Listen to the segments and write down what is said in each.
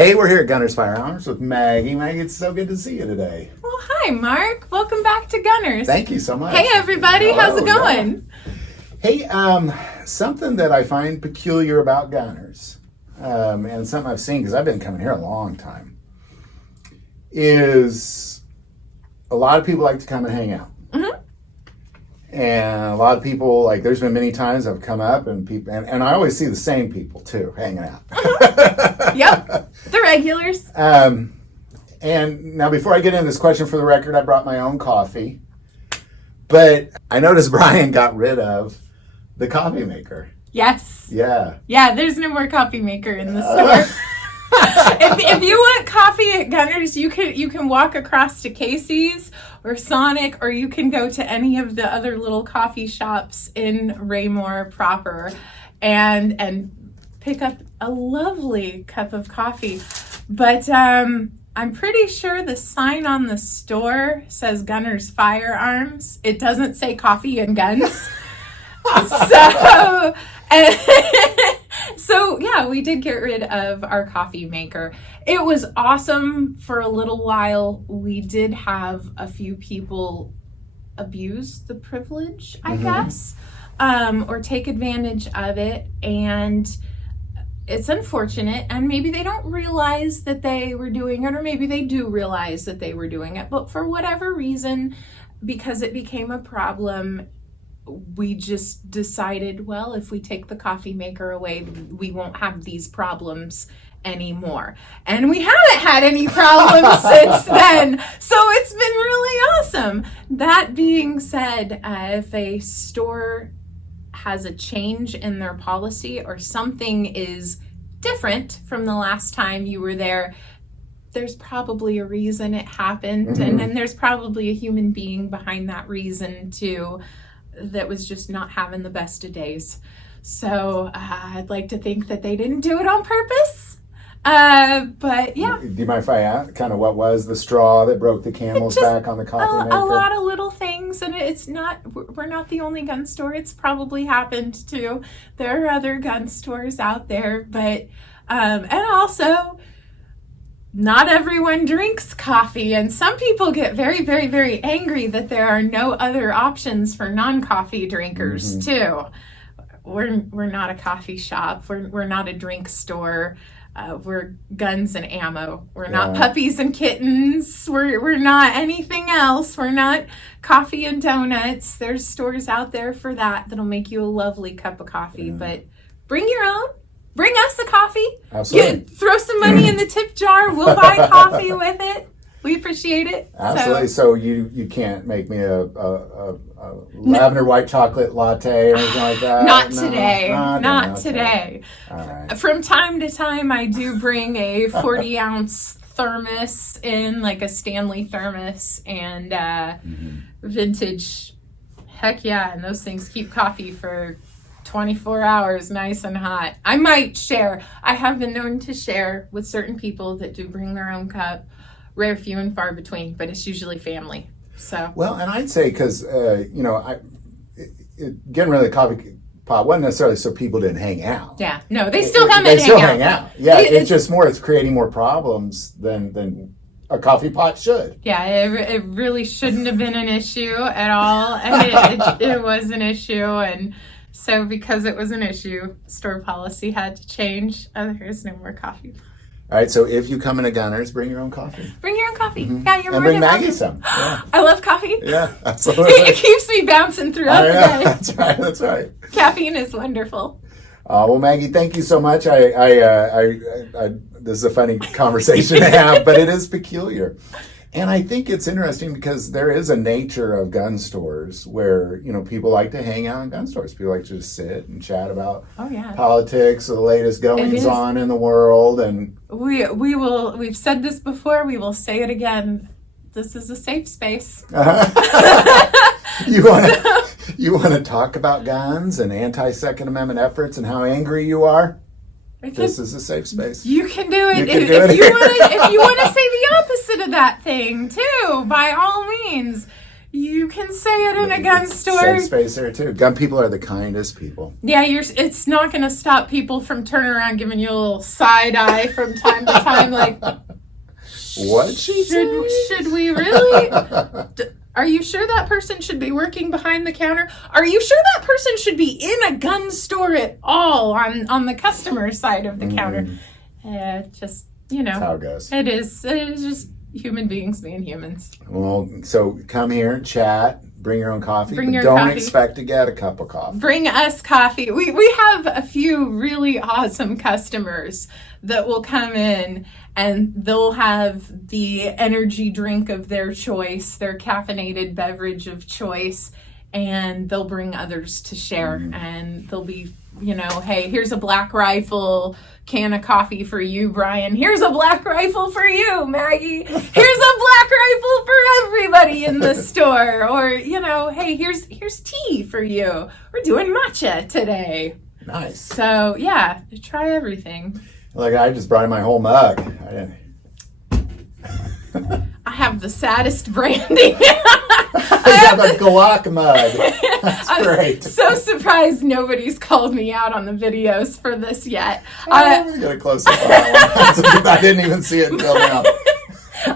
Hey, we're here at Gunner's Firearms with Maggie. Maggie, it's so good to see you today. Well, hi, Mark. Welcome back to Gunners. Thank you so much. Hey, everybody. Hello, How's it going? Yeah. Hey, something that I find peculiar about Gunners, and something I've seen because I've been coming here a long time, is a lot of people like to come and hang out. Mm-hmm. And a lot of people, like, there's been many times I've come up and people, and I always see the same people too hanging out. Yep, the regulars. And now, before I get into this question, for the record, I brought my own coffee. But I noticed Brian got rid of the coffee maker. Yes. Yeah. Yeah, there's no more coffee maker in the store. If you want coffee at Gunners, you can walk across to Casey's or Sonic, or you can go to any of the other little coffee shops in Raymore proper and pick up a lovely cup of coffee. But I'm pretty sure the sign on the store says Gunners Firearms. It doesn't say coffee and guns. So yeah, we did get rid of our coffee maker. It was awesome for a little while. We did have a few people abuse the privilege, I guess, or take advantage of it. And it's unfortunate, and maybe they don't realize that they were doing it, or maybe they do realize that they were doing it. But for whatever reason, because it became a problem, we just decided, well, if we take the coffee maker away, we won't have these problems anymore. And we haven't had any problems since then. So it's been really awesome. That being said, if a store has a change in their policy or something is different from the last time you were there, there's probably a reason it happened. Mm-hmm. And then there's probably a human being behind that reason too, that was just not having the best of days. So I'd like to think that they didn't do it on purpose. But yeah. Do you mind if I ask kind of what was the straw that broke the camel's back on the coffee maker? A lot of little things, and we're not the only gun store. It's probably happened too. There are other gun stores out there, but and also, not everyone drinks coffee, and some people get very, very, very angry that there are no other options for non-coffee drinkers too. We're not a coffee shop. We're not a drink store. We're guns and ammo. We're not puppies and kittens. We're not anything else. We're not coffee and donuts. There's stores out there for that'll make you a lovely cup of coffee. But bring your own. Bring us the coffee. Absolutely. Throw some money in the tip jar. We'll buy coffee with it. We appreciate it. Absolutely. So you can't make me a lavender white chocolate latte or anything like that? Not today. Not okay. Today. All right. From time to time, I do bring a 40-ounce thermos in, like a Stanley thermos, and vintage. Heck yeah. And those things keep coffee for 24 hours nice and hot. I might share. I have been known to share with certain people that do bring their own cup. Rare, few, and far between, but it's usually family. So well, and I'd say because getting rid of the coffee pot wasn't necessarily so people didn't hang out. Yeah, no, they still come and they still hang out. Yeah, it's just more. It's creating more problems than a coffee pot should. Yeah, it really shouldn't have been an issue at all, and it was an issue, and so because it was an issue, store policy had to change. There's no more coffee. All right, so if you come into Gunners, bring your own coffee. Bring your own coffee. Yeah, you're and more bring than Maggie welcome. some. Yeah. I love coffee. Yeah, absolutely. It keeps me bouncing throughout the day. That's right. Caffeine is wonderful. Well, Maggie, thank you so much. This is a funny conversation to have, but it is peculiar. And I think it's interesting because there is a nature of gun stores where, people like to hang out in gun stores. People like to just sit and chat about politics or the latest goings on in the world. And we've said this before, we will say it again. This is a safe space. You want to talk about guns and anti-Second Amendment efforts and how angry you are? This is a safe space. You can do it. If you want to say the opposite of that thing too, by all means, You can say it in a gun store. Safe space there too. Gun people are the kindest people. Yeah, it's not going to stop people from turning around giving you a little side eye from time to time. Like, what should we really? Are you sure that person should be working behind the counter? Are you sure that person should be in a gun store at all on the customer side of the counter? Just, That's how it goes. It is just human beings being humans. Well, so come here, chat, bring your own coffee. Bring your don't coffee. expect to get a cup of coffee. Bring us coffee. We have a few really awesome customers that will come in and they'll have the energy drink of their choice, their caffeinated beverage of choice, and they'll bring others to share. And they'll be, hey, here's a Black Rifle can of coffee for you, Brian. Here's a Black Rifle for you, Maggie. Here's a Black Rifle for everybody in the store. Or, hey, here's tea for you. We're doing matcha today. Nice. So, yeah, try everything. Like, I just brought in my whole mug. I have the saddest branding. I have a Glock mug. That's great. I'm so surprised nobody's called me out on the videos for this yet. I'm going to get a close-up on that one. I didn't even see it until now.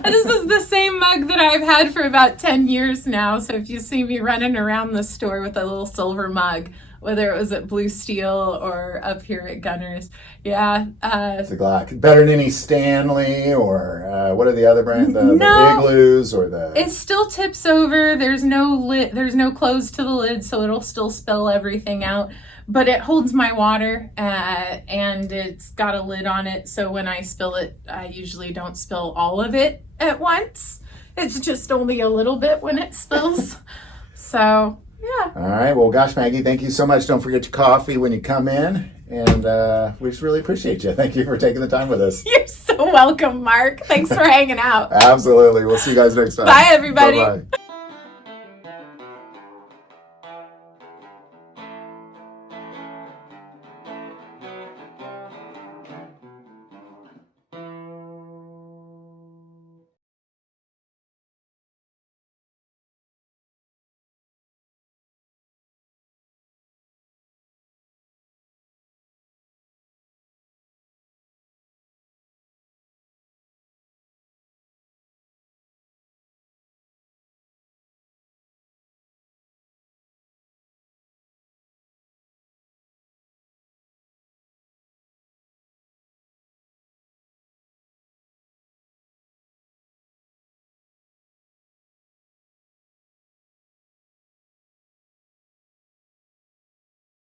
This is the same mug that I've had for about 10 years now. So if you see me running around the store with a little silver mug, whether it was at Blue Steel or up here at Gunners, yeah. It's a Glock. Better than any Stanley or what are the other brands? The Igloos or the... It still tips over. There's no lid. There's no close to the lid, so it'll still spill everything out. But it holds my water, and it's got a lid on it. So when I spill it, I usually don't spill all of it at once. It's just only a little bit when it spills. So, yeah. All right. Well, gosh, Maggie, thank you so much. Don't forget your coffee when you come in. And we just really appreciate you. Thank you for taking the time with us. You're so welcome, Mark. Thanks for hanging out. Absolutely. We'll see you guys next time. Bye, everybody. Bye-bye.